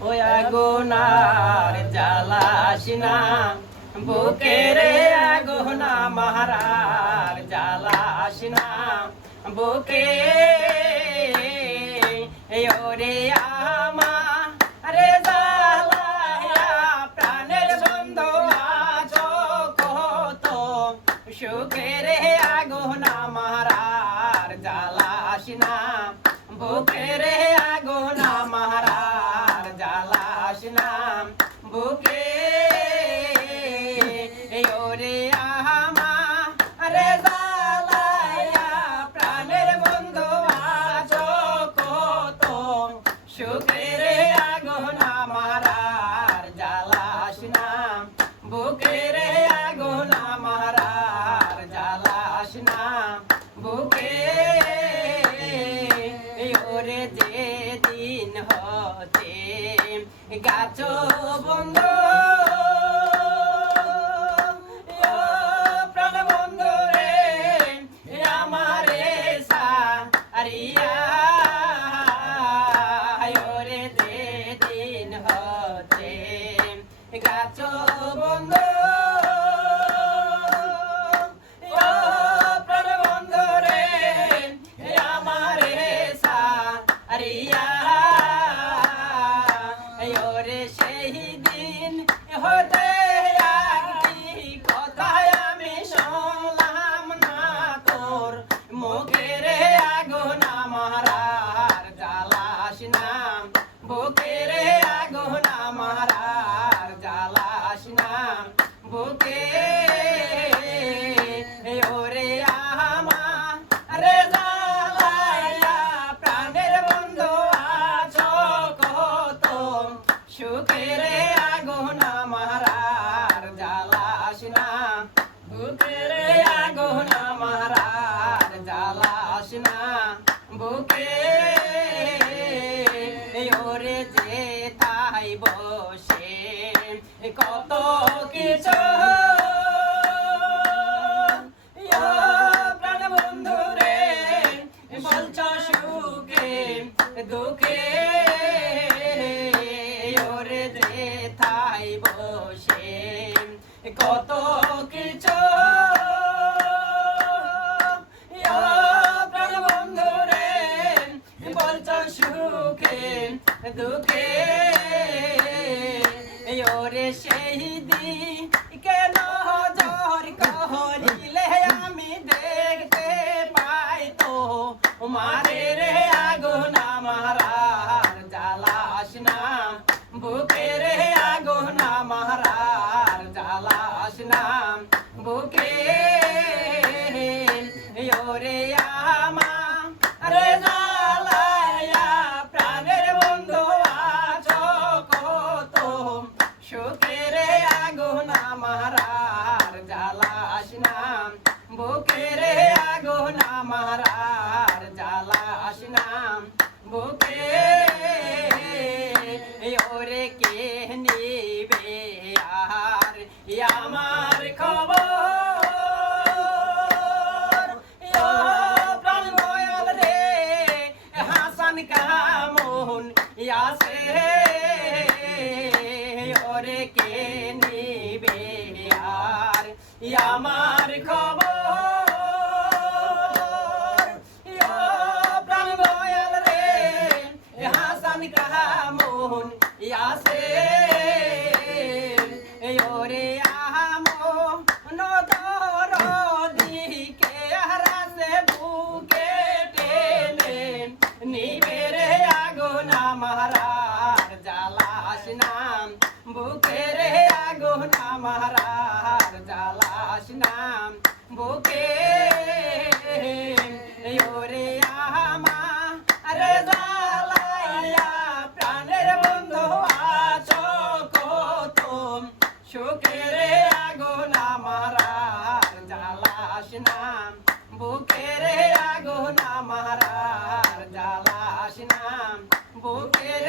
ওই আগুনার জ্বালাসিনা বুকের আগুনা মাহারার জ্বালাসিনা বুকে ওরে আমা রে জ্বালায়া প্রাণের বন্ধু আছো কত সুখের আগুনা মাহারার জ্বালাসিনা বুকের আগুনা মাহারার জ্বালাসিনা বুকে ওরে আমা রে জ্বালায়া প্রাণের বন্ধু আছো কত সুখের আগুনা মাহারার জ্বালাসিনা বুকের আগুনা মাহারার জ্বালাসিনা বুকে ওরে যেদিন হতে গাছ বন্ধ প্রাণ বন্ধু রে আমারে সারিয়া ওরে যেদিন হতে গাছ বন্ধ প্রাণ বন্ধু রে আমারে সারিয়া ওরে সেই দিন হতে একটি কথায় আমি শুনলাম না তোর মুখের আগুনা মাহারার জ্বালাসিনা বুকের আগুনা মাহারার জ্বালাসিনা বুকে ওরে আমা রে জ্বালায়া প্রাণের বন্ধু আছো কত সুখের আগুনা মাহারার জ্বালাসিনা বুকের আগুনা মাহারার জ্বালাসিনা বুকে ওরে যে তাই বসে কত কিছু প্রাণ বন্ধু রে বলছ সুখে দুঃখে ওরে যে তাই বসে কত কিছু প্রাণ বন্ধু রে বলছ সুখে দুঃখে ওরে সেই দিন কেন জর কহলিলে আমি দেখতে পাই তো মারে রে আগুনা মাহারার জ্বালাসিনা বুকের আগুনা মাহারার জ্বালাসিনা বুকে ওরে আমা রে জ্বালায়া প্রাণের বন্ধু আছো কত সুখের আগুনা মাহারার জ্বালাসিনা বুকের আগুনা মাহারার জ্বালাসিনা বুকে ওরে কে নিবে আর আমার খবর প্রাণ দয়াল রে হাসান কামন আসে ওরে কে নিবে আর আমার খবর প্রাণ দয়াল রে হাসান কামন আসে ওরে আমো নদর দিকে হারাসে বুকে টেনে নিবে রে আগুনা মাহারার জ্বালাসিনা বুকের আগুনা মাহারার জ্বালাসিনা বুকে ওরে আমা রে জ্বালায়া প্রাণের বন্ধু আছো কত সুখের আগুনা মাহারার জ্বালাসিনা বুকের আগুনা মাহারার জ্বালাসিনা বুকের